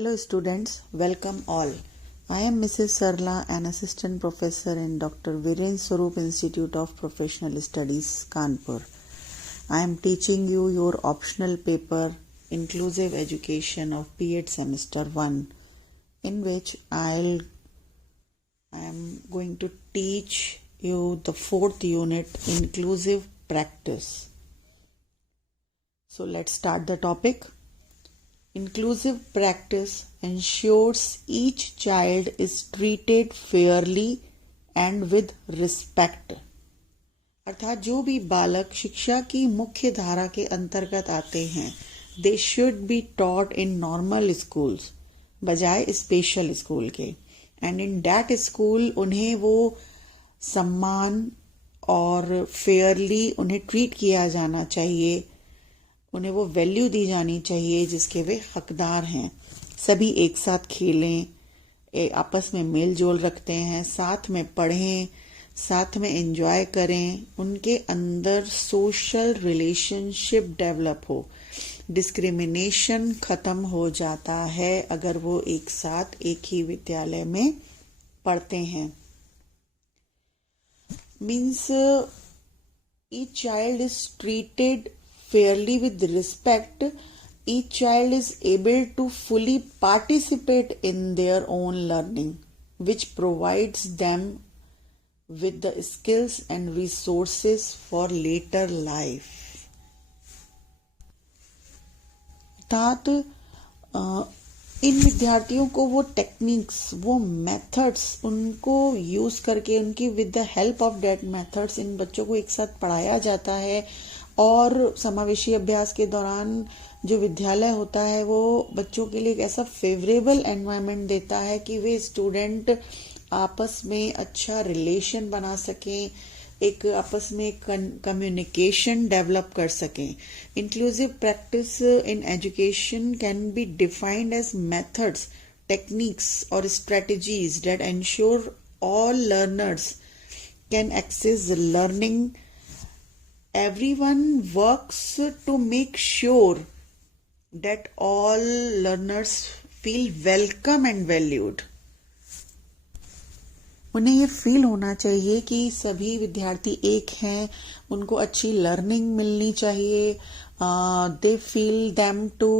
Hello students, welcome all. I am Mrs. Sarla, an assistant professor in Dr. Viren Swarup Institute of Professional Studies, Kanpur. I am teaching you your optional paper, Inclusive Education of B.Ed Semester 1, in which I am going to teach you the 4th unit, Inclusive Practice. So let's start the topic. Inclusive practice ensures each child is treated fairly and with respect. अर्थात जो भी बालक शिक्षा की मुख्य धारा के अंतर्गत आते हैं, they should be taught in normal schools बजाय स्पेशल स्कूल के. And in that school उन्हें वो सम्मान और फेयरली उन्हें ट्रीट किया जाना चाहिए, उन्हें वो वैल्यू दी जानी चाहिए जिसके वे हकदार हैं. सभी एक साथ खेलें, आपस में मेल जोल रखते हैं, साथ में पढ़ें, साथ में एंजॉय करें, उनके अंदर सोशल रिलेशनशिप डेवलप हो. डिस्क्रिमिनेशन खत्म हो जाता है अगर वो एक साथ एक ही विद्यालय में पढ़ते हैं. Means each child is treated fairly with respect. Each child is able to fully participate in their own learning, which provides them with the skills and resources for later life. अर्थात इन विद्यार्थियों को वो टेक्निक्स, वो methods उनको use करके उनकी with the help of that methods इन बच्चों को एक साथ पढ़ाया जाता है. और समावेशी अभ्यास के दौरान जो विद्यालय होता है वो बच्चों के लिए एक ऐसा फेवरेबल एनवायरनमेंट देता है कि वे स्टूडेंट आपस में अच्छा रिलेशन बना सकें, एक आपस में कम्युनिकेशन डेवलप कर सकें. Inclusive practice in education can be defined as methods, techniques और strategies that ensure all learners can access learning. Everyone works to make sure that all learners feel welcome and valued. उन्हें ये feel होना चाहिए कि सभी विद्यार्थी एक हैं, उनको अच्छी लर्निंग मिलनी चाहिए. They feel them to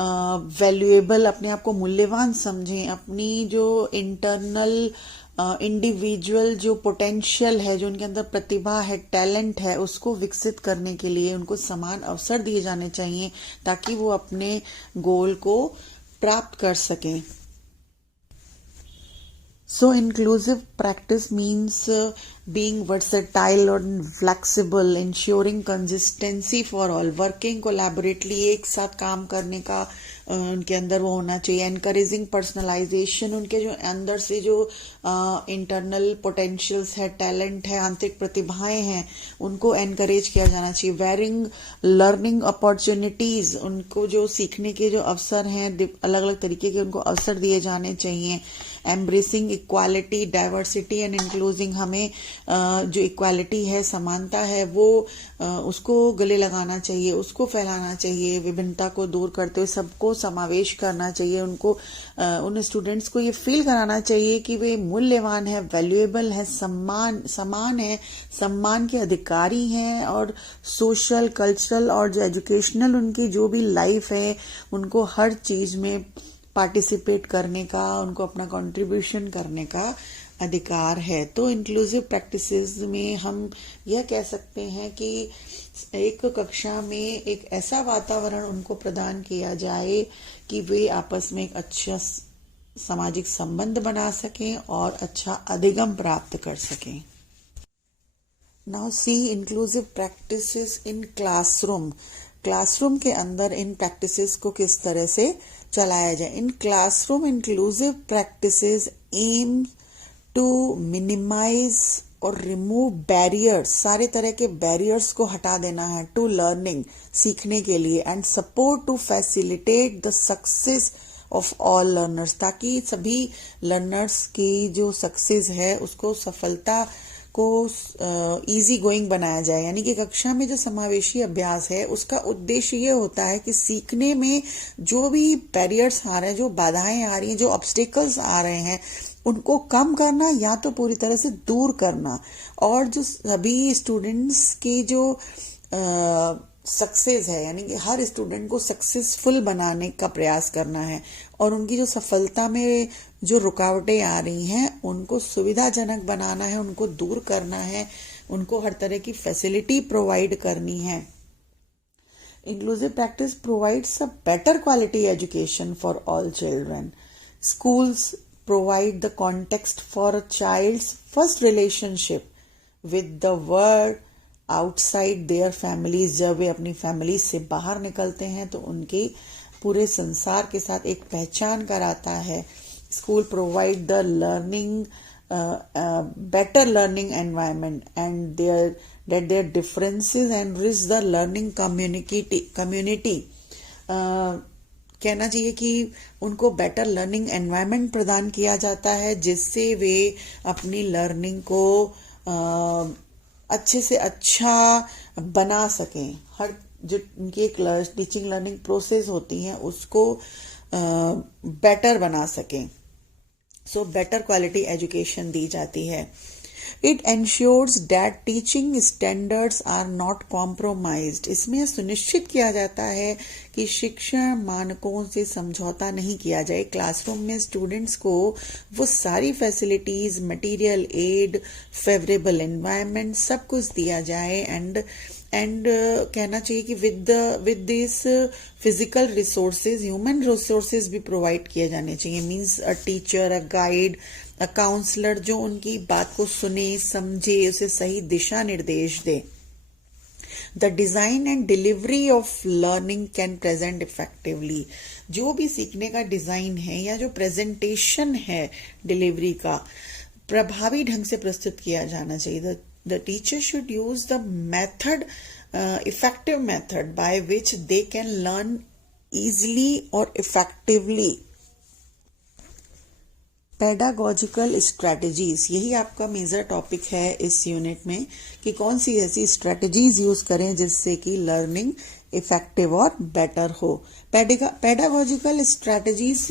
valuable, अपने आप को मूल्यवान समझें, अपनी जो इंटरनल इंडिविजुअल जो पोटेंशियल है, जो उनके अंदर प्रतिभा है, टैलेंट है, उसको विकसित करने के लिए उनको समान अवसर दिए जाने चाहिए ताकि वो अपने गोल को प्राप्त कर सकें. So inclusive practice means being versatile and flexible, ensuring consistency for all, working collaboratively, एक साथ काम करने का उनके अंदर वो होना चाहिए. एनकरेजिंग पर्सनलाइजेशन, उनके जो अंदर से जो इंटरनल पोटेंशियल्स है, टैलेंट है, आंतरिक प्रतिभाएं हैं, उनको एनकरेज किया जाना चाहिए. वेरिंग लर्निंग अपॉर्चुनिटीज, उनको जो सीखने के जो अवसर हैं, अलग अलग तरीके के उनको अवसर दिए जाने चाहिए. Embracing equality, diversity and including, हमें जो इक्वालिटी है, समानता है, वो उसको गले लगाना चाहिए, उसको फैलाना चाहिए. विभिन्नता को दूर करते हुए सबको समावेश करना चाहिए. उनको उन स्टूडेंट्स को ये फील कराना चाहिए कि वे मूल्यवान है, वैल्यूएबल है, समान है, सम्मान के अधिकारी हैं और सोशल, कल्चरल और जो एजुकेशनल उनकी जो भी लाइफ है, उनको हर चीज में पार्टिसिपेट करने का, उनको अपना कंट्रीब्यूशन करने का अधिकार है. तो इंक्लूसिव प्रैक्टिसेस में हम यह कह सकते हैं कि एक कक्षा में एक ऐसा वातावरण उनको प्रदान किया जाए कि वे आपस में एक अच्छा सामाजिक संबंध बना सकें और अच्छा अधिगम प्राप्त कर सकें. Now see inclusive practices in classroom. Classroom के अंदर इन प्रैक्टिसेस को किस तरह से चलाया जाए. In classroom inclusive practices aim to minimise और रिमूव बैरियर्स, सारे तरह के बैरियर्स को हटा देना है टू लर्निंग, सीखने के लिए. And support to facilitate the success of all learners, ताकि सभी लर्नर्स की जो सक्सेस है उसको सफलता को इजी गोइंग बनाया जाए। यानी कि कक्षा में जो समावेशी अभ्यास है उसका उद्देश्य ये होता है कि सीखने में जो भी बैरियर्स आ रहे हैं, जो बाधाएं आ रही हैं, जो ऑब्स्टेकल्स आ रहे हैं, उनको कम करना या तो पूरी तरह से दूर करना, और जो सभी स्टूडेंट्स की जो सक्सेस है, यानी कि हर स्टूडेंट को सक्सेसफुल बनाने का प्रयास करना है, और उनकी जो सफलता में जो रुकावटें आ रही हैं उनको सुविधाजनक बनाना है, उनको दूर करना है, उनको हर तरह की फैसिलिटी प्रोवाइड करनी है। Inclusive practice provides a better quality education for all children. Schools provide the context for a child's first relationship with the world outside their families. जब वे अपनी फैमिली से बाहर निकलते हैं तो उनके पूरे संसार के साथ एक पहचान कराता है। School provide the learning better learning environment and their differences enrich the learning community. कहना चाहिए कि उनको बेटर लर्निंग एनवायरनमेंट प्रदान किया जाता है जिससे वे अपनी लर्निंग को अच्छे से अच्छा बना सकें। हर जो उनकी एक टीचिंग लर्निंग प्रोसेस होती है उसको बेटर बना सकें। सो बेटर क्वालिटी एजुकेशन दी जाती है। It ensures that teaching standards are not compromised. इसमें सुनिश्चित किया जाता है कि शिक्षण मानकों से समझौता नहीं किया जाए। क्लासरूम में स्टूडेंट्स को वो सारी facilities, material aid, favourable environment सब कुछ दिया जाए एंड कहना चाहिए कि with this physical resources, human resources भी प्रोवाइड किए जाने चाहिए। Means a teacher, a guide, a counsellor जो उनकी बात को सुने, समझे, उसे सही दिशा निर्देश दे। The design and delivery of learning can present effectively. जो भी सीखने का डिजाइन है या जो प्रेजेंटेशन है डिलीवरी का, प्रभावी ढंग से प्रस्तुत किया जाना चाहिए। The teacher should use the effective method by which they can learn easily or effectively. Pedagogical strategies, यही आपका मेजर टॉपिक है इस यूनिट में कि कौन सी ऐसी स्ट्रेटजीज यूज करें जिससे कि लर्निंग इफेक्टिव और बेटर हो। Pedagogical strategies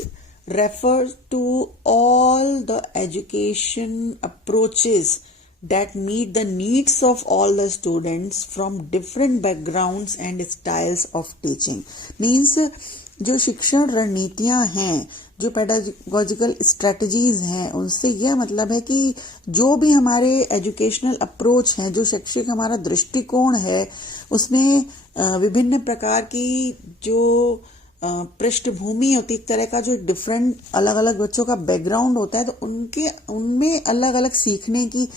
refer to all the education approaches that meet the needs of all the students from different backgrounds and styles of teaching. Means जो शिक्षण रणनीतियां हैं, जो पेडागोजिकल स्ट्रेटजीज हैं, उनसे यह मतलब है कि जो भी हमारे एजुकेशनल अप्रोच है, जो शैक्षिक हमारा दृष्टिकोण है, उसमें विभिन्न प्रकार की जो पृष्ठभूमि होती है, एक तरह का जो डिफरेंट अलग अलग बच्चों का बैकग्राउंड होता है, तो उनमें अलग अलग सीखने की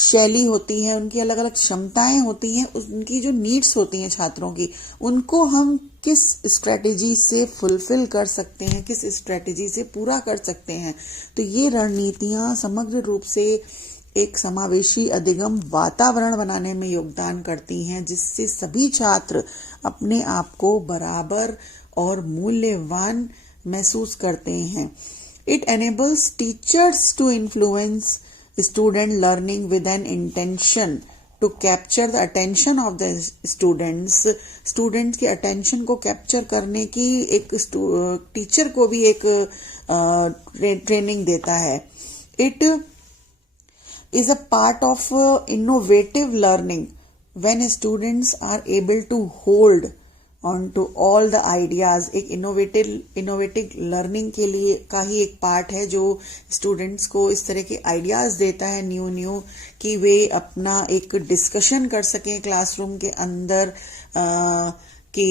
शैली होती है, उनकी अलग अलग क्षमताएं होती हैं, उनकी जो नीड्स होती हैं छात्रों की, उनको हम किस स्ट्रेटेजी से फुलफिल कर सकते हैं, किस स्ट्रेटेजी से पूरा कर सकते हैं। तो ये रणनीतियां समग्र रूप से एक समावेशी अधिगम वातावरण बनाने में योगदान करती हैं, जिससे सभी छात्र अपने आप को बराबर और मूल्यवान महसूस करते हैं। It enables teachers to influence student learning with an intention to capture the attention of the students के attention को capture करने की एक टीचर को भी एक ट्रेनिंग देता है। It is a part of innovative learning when students are able to hold on to all the ideas. एक इनोवेटिव लर्निंग के लिए का ही एक पार्ट है जो स्टूडेंट्स को इस तरह के आइडियाज देता है न्यू कि वे अपना एक डिस्कशन कर सकें क्लासरूम के अंदर, कि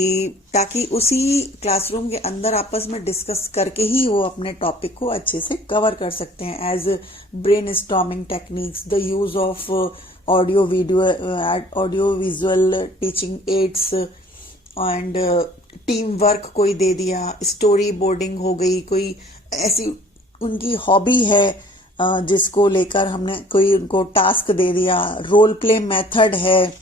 ताकि उसी क्लासरूम के अंदर आपस में डिस्कस करके ही वो अपने टॉपिक को अच्छे से कवर कर सकते हैं। As brainstorming techniques, the use of audio visual teaching aids and team work कोई दे दिया, स्टोरी बोर्डिंग हो गई, कोई ऐसी उनकी हॉबी है जिसको लेकर हमने कोई उनको टास्क दे दिया, रोल प्ले मेथड है।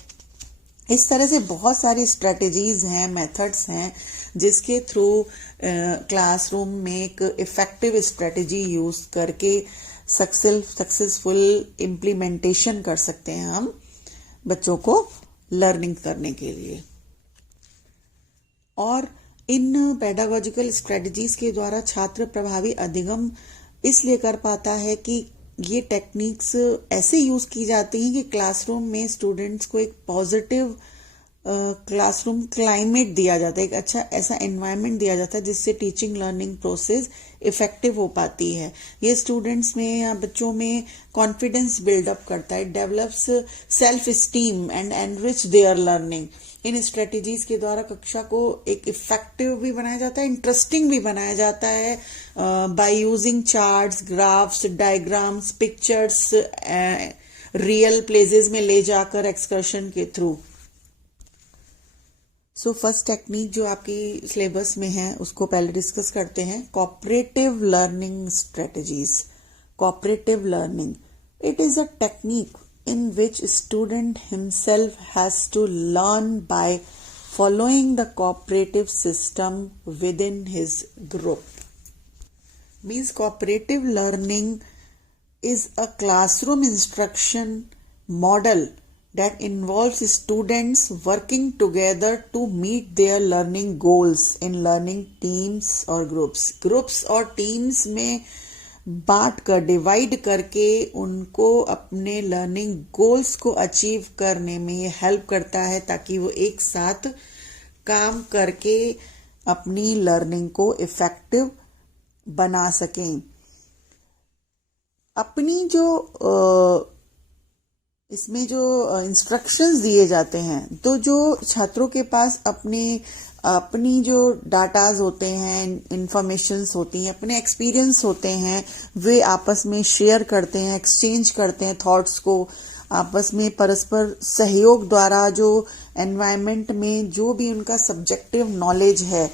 इस तरह से बहुत सारी स्ट्रेटेजीज हैं, मेथड्स हैं जिसके थ्रू क्लासरूम में एक इफेक्टिव स्ट्रेटेजी यूज करके सक्सेसफुल इम्प्लीमेंटेशन कर सकते हैं हम बच्चों को लर्निंग करने के लिए। और इन पेडागोजिकल स्ट्रेटजीज के द्वारा छात्र प्रभावी अधिगम इसलिए कर पाता है कि ये टेक्निक्स ऐसे यूज की जाती हैं कि क्लासरूम में स्टूडेंट्स को एक पॉजिटिव क्लासरूम क्लाइमेट दिया जाता है, एक अच्छा ऐसा एनवायरनमेंट दिया जाता है जिससे टीचिंग लर्निंग प्रोसेस इफेक्टिव हो पाती है। ये स्टूडेंट्स में या बच्चों में कॉन्फिडेंस बिल्डअप करता है, develops self esteem and enrich their learning. इन स्ट्रेटेजीज के द्वारा कक्षा को एक इफेक्टिव भी बनाया जाता है, इंटरेस्टिंग भी बनाया जाता है by using charts, graphs, diagrams, pictures, real places में ले जाकर एक्सकर्शन के थ्रू। सो फर्स्ट टेक्निक जो आपकी सिलेबस में है उसको पहले डिस्कस करते हैं, cooperative learning strategies. Cooperative learning, it is a technique in which student himself has to learn by following the cooperative system within his group. Means cooperative learning is a classroom instruction model that involves students working together to meet their learning goals in learning teams or groups. Groups और teams में बांट कर, divide करके उनको अपने learning goals को achieve करने में ये हेल्प करता है ताकि वो एक साथ काम करके अपनी लर्निंग को इफेक्टिव बना सकें। अपनी जो इसमें जो इंस्ट्रक्शंस दिए जाते हैं, तो जो छात्रों के पास अपनी जो डाटाज होते हैं, इंफॉर्मेशंस होती हैं, अपने एक्सपीरियंस होते हैं, वे आपस में शेयर करते हैं, एक्सचेंज करते हैं थॉट्स को, आपस में परस्पर सहयोग द्वारा जो एनवायरनमेंट में जो भी उनका सब्जेक्टिव नॉलेज है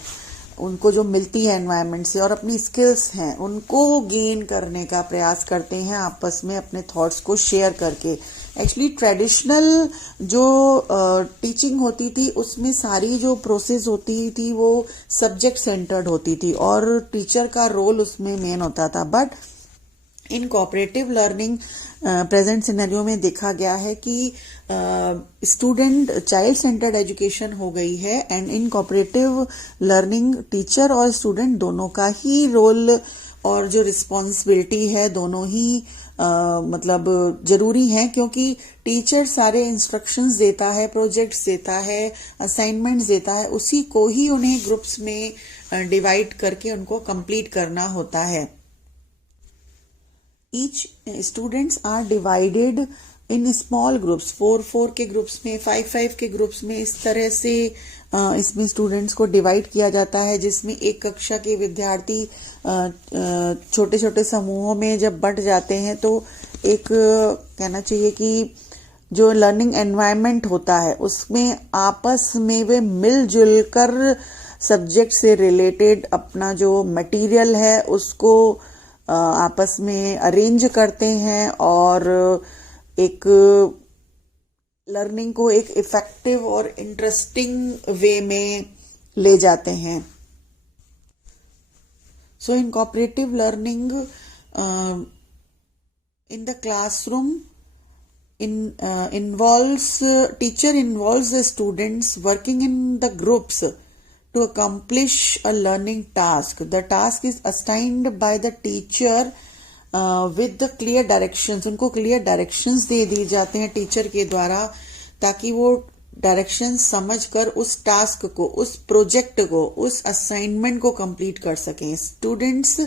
उनको जो मिलती है एनवायरनमेंट से और अपनी स्किल्स हैं उनको गेन करने का प्रयास करते हैं आपस में अपने थॉट्स को शेयर करके। एक्चुअली ट्रेडिशनल जो टीचिंग होती थी उसमें सारी जो प्रोसेस होती थी वो सब्जेक्ट सेंटर्ड होती थी और टीचर का रोल उसमें मेन होता था। But in cooperative learning present scenario में देखा गया है कि स्टूडेंट चाइल्ड सेंटर्ड एजुकेशन हो गई है and in cooperative learning teacher और स्टूडेंट दोनों का ही रोल और जो रिस्पॉन्सिबिलिटी है दोनों ही मतलब जरूरी है, क्योंकि टीचर सारे इंस्ट्रक्शंस देता है, प्रोजेक्ट्स देता है, असाइनमेंट्स देता है, उसी को ही उन्हें ग्रुप्स में डिवाइड करके उनको कंप्लीट करना होता है। Each students are divided in small groups, 4-4 के ग्रुप्स में, 5-5 के ग्रुप्स में, इस तरह से इसमें स्टूडेंट्स को डिवाइड किया जाता है, जिसमें एक कक्षा के विद्यार्थी छोटे छोटे समूहों में जब बंट जाते हैं तो एक कहना चाहिए कि जो लर्निंग एनवायरनमेंट होता है उसमें आपस में वे मिलजुल कर सब्जेक्ट से रिलेटेड अपना जो मटेरियल है उसको आपस में अरेंज करते हैं और एक लर्निंग को एक इफेक्टिव और इंटरेस्टिंग वे में ले जाते हैं। So in cooperative learning in the classroom teacher involves the students working in the groups to accomplish a learning task. The task is assigned by the teacher with the clear directions. उनको clear directions दे दी जाते हैं teacher के द्वारा ताकि वो direction समझकर उस task को, उस प्रोजेक्ट को, उस असाइनमेंट को कंप्लीट कर सकें। Students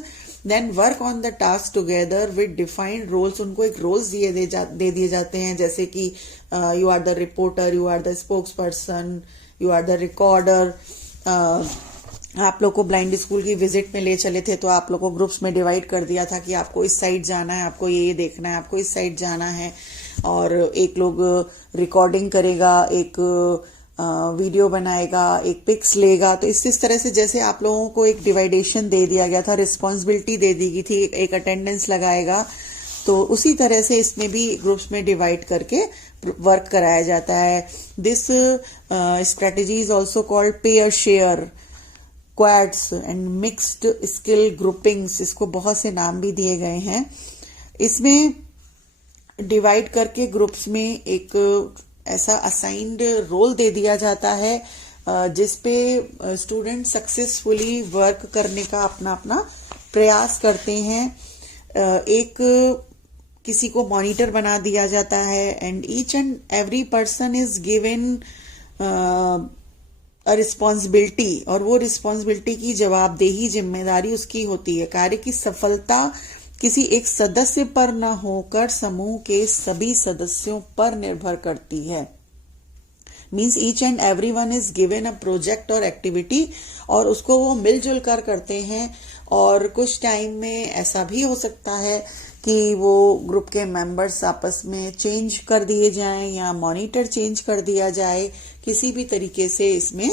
then work on the task together with defined roles. उनको एक रोल्स दे दिए जाते हैं, जैसे कि you are the reporter, you are the spokesperson, you are the recorder. आप लोग को ब्लाइंड स्कूल की विजिट में ले चले थे तो आप लोग को ग्रुप्स में डिवाइड कर दिया था कि आपको इस साइड जाना है, आपको ये देखना है, आपको इस साइड जाना है, और एक लोग रिकॉर्डिंग करेगा, एक वीडियो बनाएगा, एक पिक्स लेगा। तो इस तरह से जैसे आप लोगों को एक डिवाइडेशन दे दिया गया था, रिस्पॉन्सिबिलिटी दे दी गई थी, एक अटेंडेंस लगाएगा, तो उसी तरह से इसमें भी ग्रुप्स में डिवाइड करके वर्क कराया जाता है। This strategy is also called pair share, quads and mixed skill groupings. इसको बहुत से नाम भी दिए गए हैं। इसमें डिवाइड करके ग्रुप्स में एक ऐसा असाइंड रोल दे दिया जाता है जिसपे स्टूडेंट सक्सेसफुली वर्क करने का अपना अपना प्रयास करते हैं। एक किसी को मॉनिटर बना दिया जाता है and each and every person is given a responsibility, और वो रिस्पॉन्सिबिलिटी की जवाबदेही जिम्मेदारी उसकी होती है। कार्य की सफलता किसी एक सदस्य पर न होकर समूह के सभी सदस्यों पर निर्भर करती है। Means each and every one is given a project और एक्टिविटी, और उसको वो मिलजुल कर करते हैं। और कुछ टाइम में ऐसा भी हो सकता है कि वो ग्रुप के मेंबर्स आपस में चेंज कर दिए जाएं या मॉनिटर चेंज कर दिया जाए, किसी भी तरीके से इसमें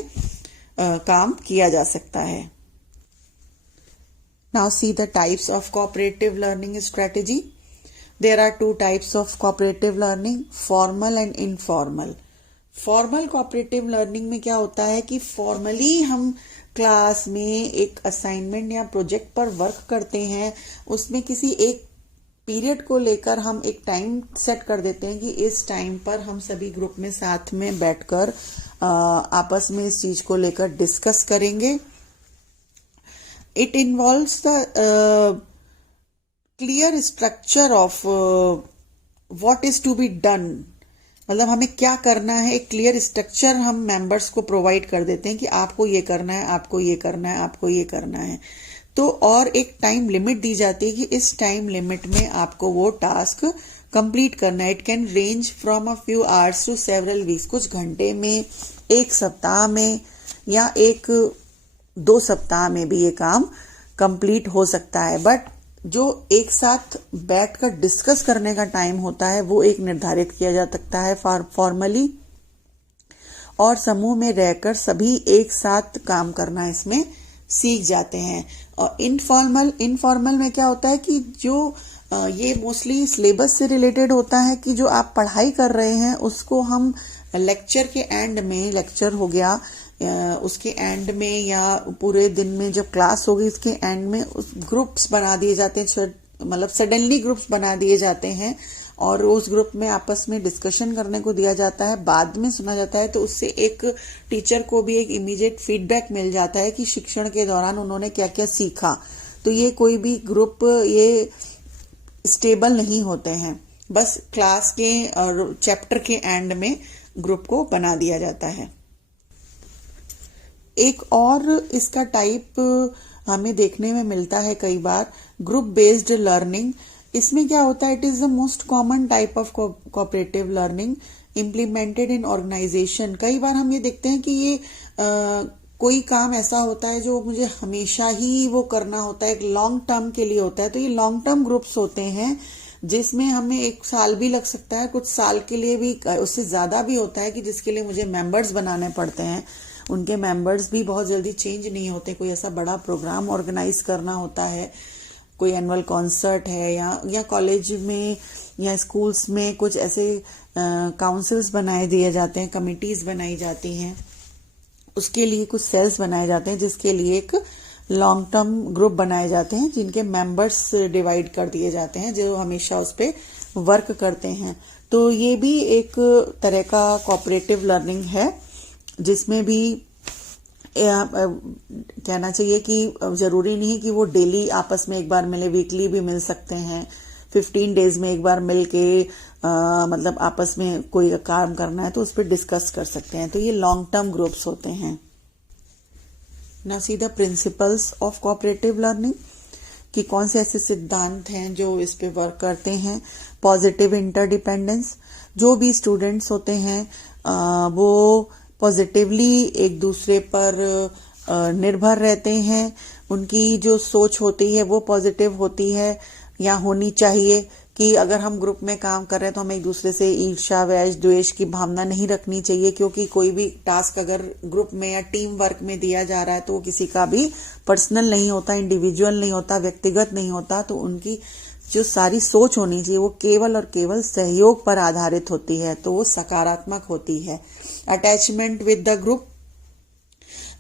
काम किया जा सकता है। Now see the types of cooperative learning strategy. There are two types of cooperative learning, formal and informal. Formal cooperative learning में क्या होता है कि formally हम क्लास में एक असाइनमेंट या प्रोजेक्ट पर वर्क करते हैं, उसमें किसी एक पीरियड को लेकर हम एक टाइम सेट कर देते हैं कि इस टाइम पर हम सभी ग्रुप में साथ में बैठकर आपस में इस चीज को लेकर डिस्कस करेंगे। It involves the clear structure of what is to be done. मतलब हमें क्या करना है, एक क्लियर स्ट्रक्चर हम मेंबर्स को प्रोवाइड कर देते हैं कि आपको ये करना है, आपको ये करना है, आपको ये करना है। तो और एक टाइम लिमिट दी जाती है कि इस टाइम लिमिट में आपको वो टास्क कंप्लीट करना है। It can range from a few hours to several weeks, कुछ घंटे में, एक सप्ताह में, या 1-2 सप्ताह में भी ये काम कंप्लीट हो सकता है। बट जो एक साथ बैठकर डिस्कस करने का टाइम होता है वो एक निर्धारित किया जा सकता है फॉर्मली, और समूह में रहकर सभी एक साथ काम करना इसमें सीख जाते हैं। और इनफॉर्मल में क्या होता है कि जो ये मोस्टली सिलेबस से रिलेटेड होता है कि जो आप पढ़ाई कर रहे हैं उसको हम लेक्चर के एंड में, लेक्चर हो गया उसके एंड में या पूरे दिन में जब क्लास होगी उसके एंड में उस ग्रुप्स बना दिए जाते हैं, मतलब सडनली ग्रुप्स बना दिए जाते हैं और उस ग्रुप में आपस में डिस्कशन करने को दिया जाता है, बाद में सुना जाता है। तो उससे एक टीचर को भी एक इमीडिएट फीडबैक मिल जाता है कि शिक्षण के दौरान उन्होंने क्या क्या सीखा। तो ये कोई भी ग्रुप ये स्टेबल नहीं होते हैं, बस क्लास के और चैप्टर के एंड में ग्रुप को बना दिया जाता है। एक और इसका टाइप हमें देखने में मिलता है कई बार, ग्रुप बेस्ड लर्निंग। इसमें क्या होता है, it is the most common type of cooperative learning implemented in organisation. कई बार हम ये देखते हैं कि ये कोई काम ऐसा होता है जो मुझे हमेशा ही वो करना होता है, एक लॉन्ग टर्म के लिए होता है। तो ये लॉन्ग टर्म ग्रुप्स होते हैं जिसमें हमें 1 साल भी लग सकता है, कुछ साल के लिए भी, उससे ज्यादा भी होता है कि जिसके लिए मुझे मेंबर्स बनाने पड़ते हैं। उनके मेंबर्स भी बहुत जल्दी चेंज नहीं होते। कोई ऐसा बड़ा प्रोग्राम ऑर्गेनाइज करना होता है, कोई एनुअल कॉन्सर्ट है या कॉलेज में या स्कूल्स में कुछ ऐसे काउंसिल्स बनाए दिए जाते हैं, कमिटीज बनाई जाती हैं, उसके लिए कुछ सेल्स बनाए जाते हैं जिसके लिए एक लॉन्ग टर्म ग्रुप बनाए जाते हैं जिनके मेंबर्स डिवाइड कर दिए जाते हैं जो हमेशा उस पर वर्क करते हैं। तो ये भी एक तरह का कोऑपरेटिव लर्निंग है जिसमें भी कहना चाहिए कि जरूरी नहीं कि वो डेली आपस में एक बार मिले, वीकली भी मिल सकते हैं, 15 डेज में एक बार मिल के मतलब आपस में कोई काम करना है तो उस पर डिस्कस कर सकते हैं। तो ये लॉन्ग टर्म ग्रुप्स होते हैं। Now see the principles of cooperative learning, कि कौन से ऐसे सिद्धांत हैं जो इस पे वर्क करते हैं। पॉजिटिव इंटरडिपेंडेंस, जो भी स्टूडेंट्स होते हैं वो पॉजिटिवली एक दूसरे पर निर्भर रहते हैं, उनकी जो सोच होती है वो पॉजिटिव होती है या होनी चाहिए कि अगर हम ग्रुप में काम कर रहे हैं तो हमें एक दूसरे से ईर्ष्या, वैश, द्वेष की भावना नहीं रखनी चाहिए, क्योंकि कोई भी टास्क अगर ग्रुप में या टीम वर्क में दिया जा रहा है तो वो किसी का भी पर्सनल नहीं होता, इंडिविजुअल नहीं होता, व्यक्तिगत नहीं होता। तो उनकी जो सारी सोच होनी चाहिए वो केवल और केवल सहयोग पर आधारित होती है, तो वो सकारात्मक होती है। अटैचमेंट विद द ग्रुप,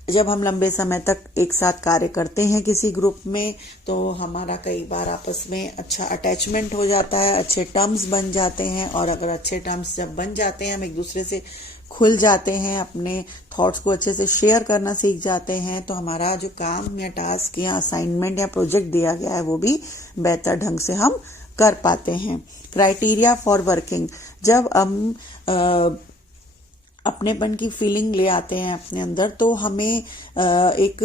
जब हम लंबे समय तक एक साथ कार्य करते हैं किसी ग्रुप में, तो हमारा कई बार आपस में अच्छा अटैचमेंट हो जाता है, अच्छे टर्म्स बन जाते हैं। और अगर अच्छे टर्म्स जब बन जाते हैं, हम एक दूसरे से खुल जाते हैं, अपने थॉट्स को अच्छे से शेयर करना सीख जाते हैं, तो हमारा जो काम या टास्क या असाइनमेंट या प्रोजेक्ट दिया गया है वो भी बेहतर ढंग से हम कर पाते हैं। क्राइटेरिया फॉर वर्किंग, जब हम अपनेपन की फीलिंग ले आते हैं अपने अंदर, तो हमें एक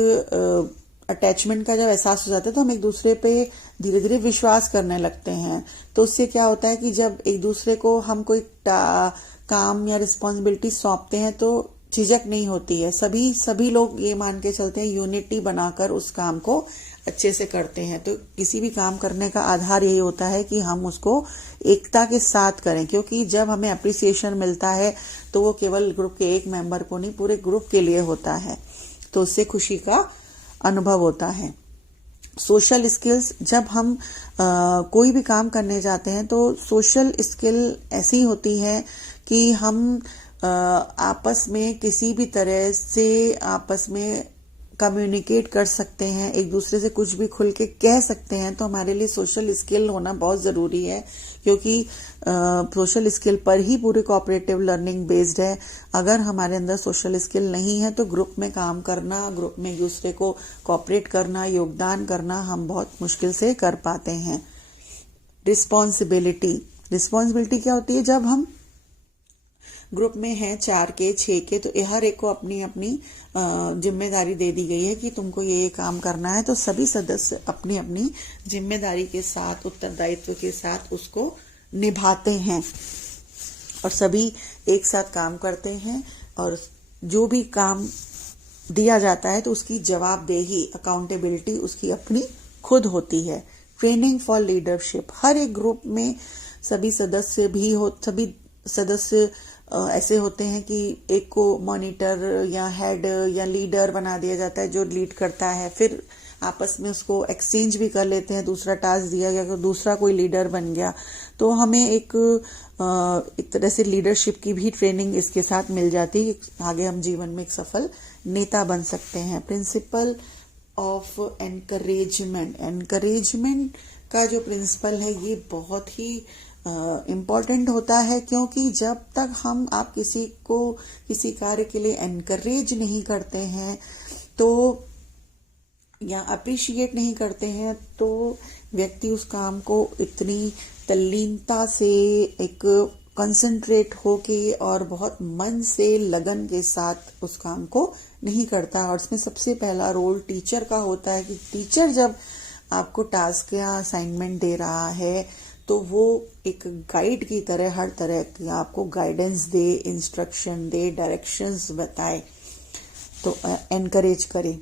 अटैचमेंट का जब एहसास हो जाता है, तो हम एक दूसरे पे धीरे धीरे विश्वास करने लगते हैं। तो उससे क्या होता है कि जब एक दूसरे को हम कोई काम या रिस्पॉन्सिबिलिटी सौंपते हैं, तो झिझक नहीं होती है। सभी लोग ये मान के चलते हैं, यूनिटी बनाकर उस काम को अच्छे से करते हैं। तो किसी भी काम करने का आधार यही होता है कि हम उसको एकता के साथ करें, क्योंकि जब हमें अप्रिसिएशन मिलता है तो वो केवल ग्रुप के एक मेंबर को नहीं, पूरे ग्रुप के लिए होता है। तो उससे खुशी का अनुभव होता है। सोशल स्किल्स, जब हम कोई भी काम करने जाते हैं, तो सोशल स्किल ऐसी होती है कि हम आपस में किसी भी तरह से आपस में कम्युनिकेट कर सकते हैं, एक दूसरे से कुछ भी खुल के कह सकते हैं। तो हमारे लिए सोशल स्किल होना बहुत जरूरी है, क्योंकि सोशल स्किल पर ही पूरी कोऑपरेटिव लर्निंग बेस्ड है। अगर हमारे अंदर सोशल स्किल नहीं है, तो ग्रुप में काम करना, ग्रुप में एक दूसरे को कोऑपरेट करना, योगदान करना हम बहुत मुश्किल से कर पाते हैं। रिस्पॉन्सिबिलिटी क्या होती है? जब हम ग्रुप में हैं 4 के 6 के, तो हर एक को अपनी अपनी जिम्मेदारी दे दी गई है कि तुमको ये काम करना है। तो सभी सदस्य अपनी अपनी जिम्मेदारी के साथ, उत्तरदायित्व के साथ उसको निभाते हैं और सभी एक साथ काम करते हैं। और जो भी काम दिया जाता है, तो उसकी जवाबदेही, अकाउंटेबिलिटी उसकी अपनी खुद होती है। ट्रेनिंग फॉर लीडरशिप, हर एक ग्रुप में सभी सदस्य ऐसे होते हैं कि एक को मॉनिटर या हेड या लीडर बना दिया जाता है, जो लीड करता है। फिर आपस में उसको एक्सचेंज भी कर लेते हैं, दूसरा टास्क दिया गया तो दूसरा कोई लीडर बन गया। तो हमें एक तरह से लीडरशिप की भी ट्रेनिंग इसके साथ मिल जाती है, आगे हम जीवन में एक सफल नेता बन सकते हैं। प्रिंसिपल ऑफ एनकरेजमेंट का जो प्रिंसिपल है, ये बहुत ही इम्पॉर्टेंट होता है, क्योंकि जब तक आप किसी कार्य के लिए एनकरेज नहीं करते हैं, तो या अप्रिशिएट नहीं करते हैं, तो व्यक्ति उस काम को इतनी तल्लीनता से, एक कंसंट्रेट होके और बहुत मन से, लगन के साथ उस काम को नहीं करता। और इसमें सबसे पहला रोल टीचर का होता है कि टीचर जब आपको टास्क या असाइनमेंट दे रहा है, तो वो एक गाइड की तरह हर तरह की आपको गाइडेंस दे, इंस्ट्रक्शन दे, डायरेक्शंस बताए, तो एनकरेज करे।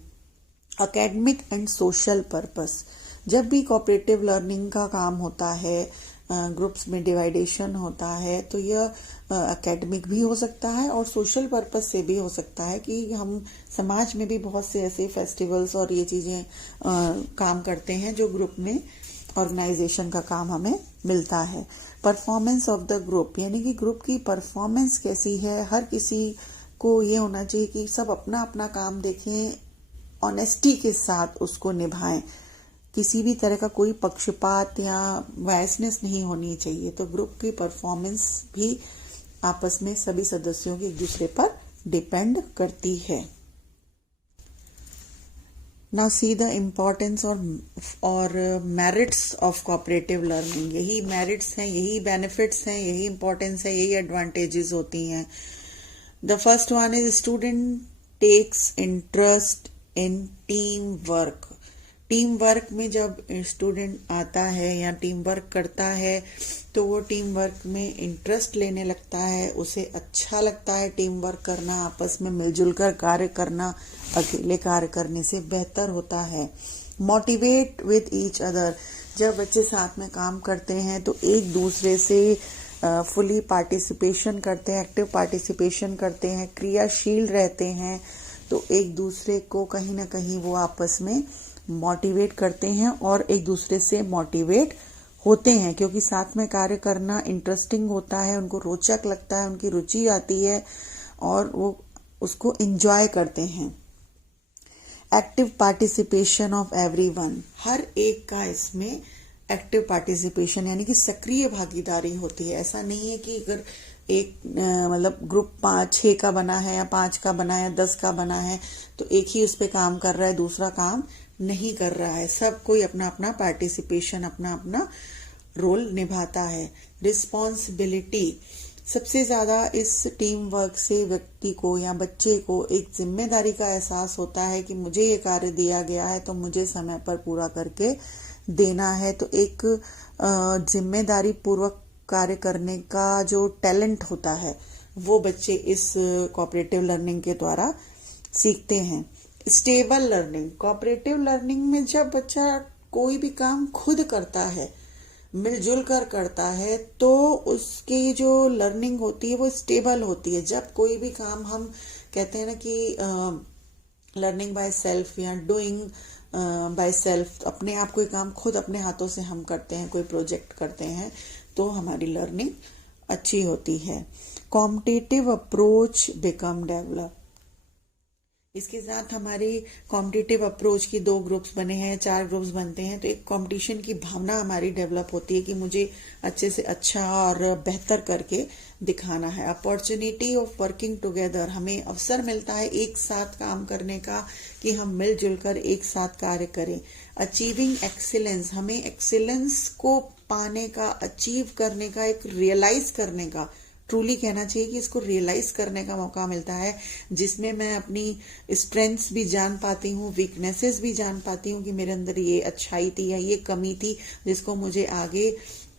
एकेडमिक एंड सोशल पर्पस, जब भी कोऑपरेटिव लर्निंग का काम होता है, ग्रुप्स में डिवाइडेशन होता है, तो यह एकेडमिक भी हो सकता है और सोशल पर्पस से भी हो सकता है कि हम समाज में भी बहुत से ऐसे फेस्टिवल्स और ये चीजें काम करते हैं जो ग्रुप में ऑर्गेनाइजेशन का काम हमें मिलता है। परफॉर्मेंस ऑफ द ग्रुप, यानी कि ग्रुप की परफॉर्मेंस कैसी है। हर किसी को ये होना चाहिए कि सब अपना अपना काम देखें, ऑनेस्टी के साथ उसको निभाएं, किसी भी तरह का कोई पक्षपात या वायसनेस नहीं होनी चाहिए। तो ग्रुप की परफॉर्मेंस भी आपस में सभी सदस्यों की एक दूसरे पर डिपेंड करती है। नाउ सी द इम्पोर्टेंस और मेरिट्स ऑफ कोऑपरेटिव लर्निंग। यही मेरिट्स हैं, यही बेनिफिट्स हैं, यही इम्पोर्टेंस है, यही एडवांटेजेस होती हैं। The first one is student takes interest in team work. Team work में जब स्टूडेंट आता है या टीम वर्क करता है, तो वो टीम वर्क में इंटरेस्ट लेने लगता है, उसे अच्छा लगता है टीम वर्क करना, आपस में मिलजुल कर कार्य करना अकेले कार्य करने से बेहतर होता है। मोटिवेट विद ईच अदर, जब बच्चे साथ में काम करते हैं तो एक दूसरे से फुली पार्टिसिपेशन करते हैं, एक्टिव पार्टिसिपेशन करते हैं, क्रियाशील रहते हैं, तो एक दूसरे को कहीं ना कहीं वो आपस में मोटिवेट करते हैं और एक दूसरे से मोटिवेट होते हैं, क्योंकि साथ में कार्य करना इंटरेस्टिंग होता है, उनको रोचक लगता है, उनकी रुचि आती है और वो उसको एंजॉय करते हैं। एक्टिव पार्टिसिपेशन ऑफ एवरीवन, हर एक का इसमें एक्टिव पार्टिसिपेशन यानी कि सक्रिय भागीदारी होती है। ऐसा नहीं है कि अगर एक मतलब ग्रुप 5-6 का बना है या 5 का बना है या 10 का बना है तो एक ही उस पे काम कर रहा है, दूसरा काम नहीं कर रहा है। सब कोई अपना अपना पार्टिसिपेशन, अपना अपना रोल निभाता है। रिस्पॉन्सिबिलिटी, सबसे ज्यादा इस टीम वर्क से व्यक्ति को या बच्चे को एक जिम्मेदारी का एहसास होता है कि मुझे ये कार्य दिया गया है तो मुझे समय पर पूरा करके देना है। तो एक जिम्मेदारी पूर्वक कार्य करने का जो टैलेंट होता है वो बच्चे इस कोऑपरेटिव लर्निंग के द्वारा सीखते हैं। स्टेबल लर्निंग, कोऑपरेटिव लर्निंग में जब बच्चा कोई भी काम खुद करता है, मिलजुल कर करता है, तो उसकी जो लर्निंग होती है वो स्टेबल होती है। जब कोई भी काम हम कहते हैं ना कि लर्निंग बाय सेल्फ या डूइंग बाय सेल्फ, अपने आप कोई काम खुद अपने हाथों से हम करते हैं, कोई प्रोजेक्ट करते हैं, तो हमारी लर्निंग अच्छी होती है। कॉम्पिटिटिव अप्रोच बिकम डेवलप, इसके साथ हमारी कॉम्पिटिटिव अप्रोच की 2 ग्रुप्स बने हैं, 4 ग्रुप्स बनते हैं, तो एक कंपटीशन की भावना हमारी डेवलप होती है कि मुझे अच्छे से अच्छा और बेहतर करके दिखाना है। अपॉर्चुनिटी ऑफ वर्किंग टुगेदर, हमें अवसर मिलता है एक साथ काम करने का कि हम मिलजुल कर एक साथ कार्य करें। अचीविंग एक्सीलेंस, हमें एक्सीलेंस को पाने का, अचीव करने का, एक रियलाइज करने का, ट्रूली कहना चाहिए कि इसको रियलाइज करने का मौका मिलता है, जिसमें मैं अपनी स्ट्रेंथ्स भी जान पाती हूँ, वीकनेसेस भी जान पाती हूँ कि मेरे अंदर ये अच्छाई थी या ये कमी थी जिसको मुझे आगे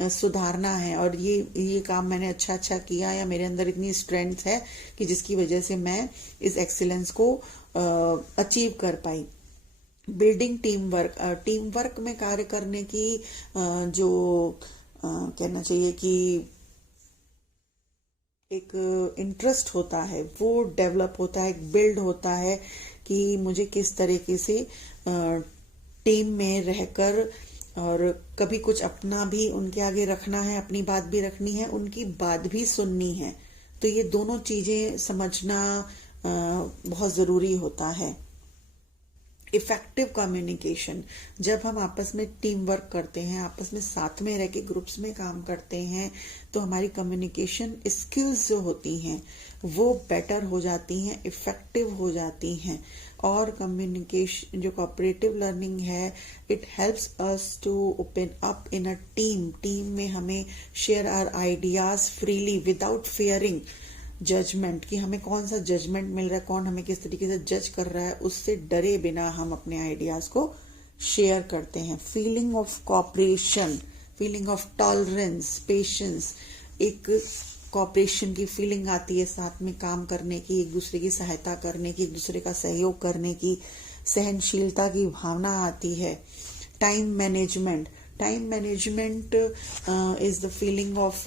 सुधारना है, और ये काम मैंने अच्छा किया या मेरे अंदर इतनी स्ट्रेंथ है कि जिसकी वजह से मैं इस एक्सीलेंस को अचीव कर पाई। Building team work, team work में कार्य करने की जो कहना चाहिए कि एक इंटरेस्ट होता है वो डेवलप होता है, एक बिल्ड होता है कि मुझे किस तरीके से टीम में रहकर और कभी कुछ अपना भी उनके आगे रखना है, अपनी बात भी रखनी है, उनकी बात भी सुननी है। तो ये दोनों चीजें समझना बहुत जरूरी होता है। इफेक्टिव कम्युनिकेशन, जब हम आपस में टीम वर्क करते हैं, आपस में साथ में रह के ग्रुप्स में काम करते हैं, तो हमारी कम्युनिकेशन स्किल्स जो होती हैं वो बेटर हो जाती हैं, इफेक्टिव हो जाती हैं। और कम्युनिकेशन जो कोऑपरेटिव लर्निंग है, it helps us to open up in a team में हमें share our ideas freely without fearing judgement, कि हमें कौन सा जजमेंट मिल रहा है, कौन हमें किस तरीके से जज कर रहा है, उससे डरे बिना हम अपने आइडियाज को शेयर करते हैं। Feeling of corporation, feeling of tolerance, patience, एक कॉपरेशन की फीलिंग आती है, साथ में काम करने की, एक दूसरे की सहायता करने की, एक दूसरे का सहयोग करने की, सहनशीलता की भावना आती है। Time management, time management is the feeling of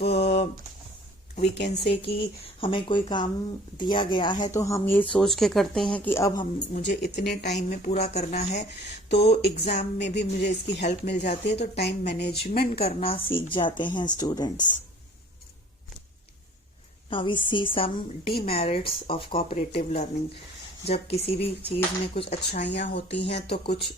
we can say कि हमें कोई काम दिया गया है तो हम ये सोच के करते हैं कि अब मुझे इतने टाइम में पूरा करना है, तो एग्जाम में भी मुझे इसकी हेल्प मिल जाती है, तो टाइम मैनेजमेंट करना सीख जाते हैं students. Now we see some demerits of cooperative learning. जब किसी भी चीज में कुछ अच्छाइयां होती हैं तो कुछ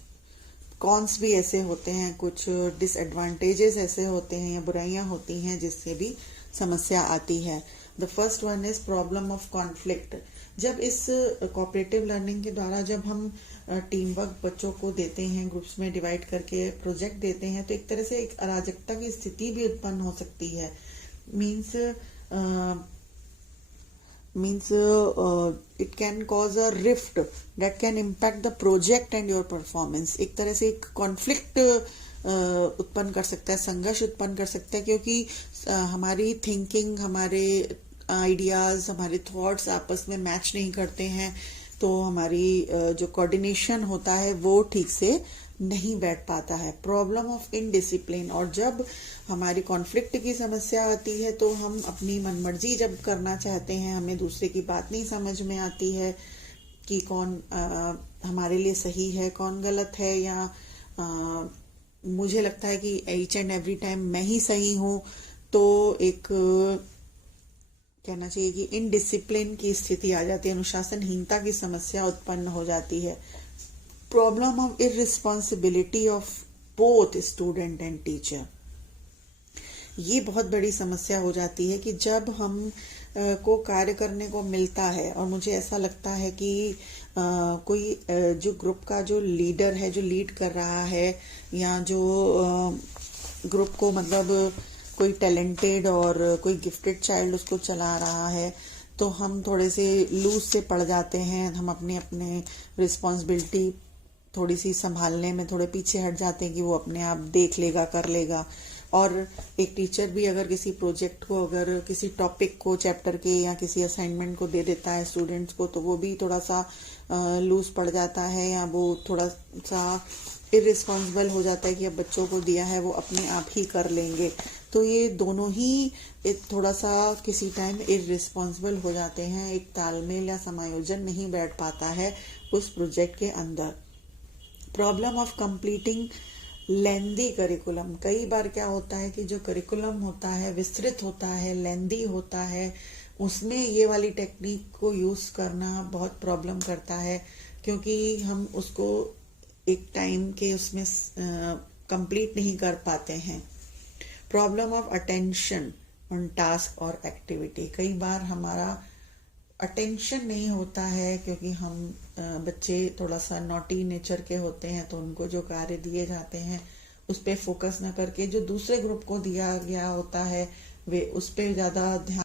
कॉन्स भी ऐसे होते हैं, कुछ डिसएडवांटेजेस ऐसे होते हैं या बुराइयां होती हैं जिससे भी समस्या आती है। The first one is problem of conflict. जब इस कोऑपरेटिव लर्निंग के द्वारा जब हम टीम वर्क बच्चों को देते हैं, ग्रुप्स में डिवाइड करके प्रोजेक्ट देते हैं, तो एक तरह से एक अराजकता की स्थिति भी उत्पन्न हो सकती है। Means it can cause a rift that can impact the project and your performance. एक तरह से एक कॉन्फ्लिक्ट उत्पन्न कर सकता है, संघर्ष उत्पन्न कर सकता है, क्योंकि हमारी थिंकिंग, हमारे आइडियाज, हमारे थॉट्स आपस में मैच नहीं करते हैं, तो हमारी जो कोऑर्डिनेशन होता है वो ठीक से नहीं बैठ पाता है। प्रॉब्लम ऑफ इनडिसिप्लिन, और जब हमारी कॉन्फ्लिक्ट की समस्या आती है तो हम अपनी मनमर्जी जब करना चाहते हैं, हमें दूसरे की बात नहीं समझ में आती है कि कौन हमारे लिए सही है, कौन गलत है, या मुझे लगता है कि ईच एंड एवरी टाइम मैं ही सही हूं, तो एक कहना चाहिए कि इनडिसिप्लिन की स्थिति आ जाती है, अनुशासनहीनता की समस्या उत्पन्न हो जाती है। Problem of irresponsibility of both student and teacher. ये बहुत बड़ी समस्या हो जाती है कि जब हम को कार्य करने को मिलता है और मुझे ऐसा लगता है कि कोई जो ग्रुप का जो लीडर है, जो लीड कर रहा है, या जो ग्रुप को मतलब कोई टैलेंटेड और कोई गिफ्टेड चाइल्ड उसको चला रहा है, तो हम थोड़े से लूज से पड़ जाते हैं। हम अपने अपने रिस्पॉन्सिबिलिटी थोड़ी सी संभालने में थोड़े पीछे हट जाते हैं कि वो अपने आप देख लेगा, कर लेगा। और एक टीचर भी अगर किसी प्रोजेक्ट को, अगर किसी टॉपिक को चैप्टर के या किसी असाइनमेंट को दे देता है स्टूडेंट्स को, तो वो भी थोड़ा सा लूज पड़ जाता है, या वो थोड़ा सा इररिस्पॉन्सिबल हो जाता है कि अब बच्चों को दिया है वो अपने आप ही कर लेंगे। तो ये दोनों ही एक थोड़ा सा किसी टाइम इररिस्पॉन्सिबल हो जाते हैं, एक तालमेल या समायोजन नहीं बैठ पाता है उस प्रोजेक्ट के अंदर। Problem of completing lengthy curriculum. कई बार क्या होता है कि जो करिकुलम होता है विस्तृत होता है, लेंदी होता है, उसमें ये वाली टेक्निक को यूज करना बहुत प्रॉब्लम करता है, क्योंकि हम उसको एक टाइम के उसमें कंप्लीट नहीं कर पाते हैं। Problem of attention on task और एक्टिविटी। कई बार हमारा अटेंशन नहीं होता है, क्योंकि हम बच्चे थोड़ा सा नॉटी नेचर के होते हैं, तो उनको जो कार्य दिए जाते हैं उस पे फोकस न करके जो दूसरे ग्रुप को दिया गया होता है वे उस पे ज्यादा ध्यान।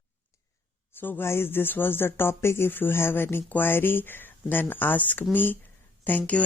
So guys, this was the topic. If you have any query, then ask me. Thank you.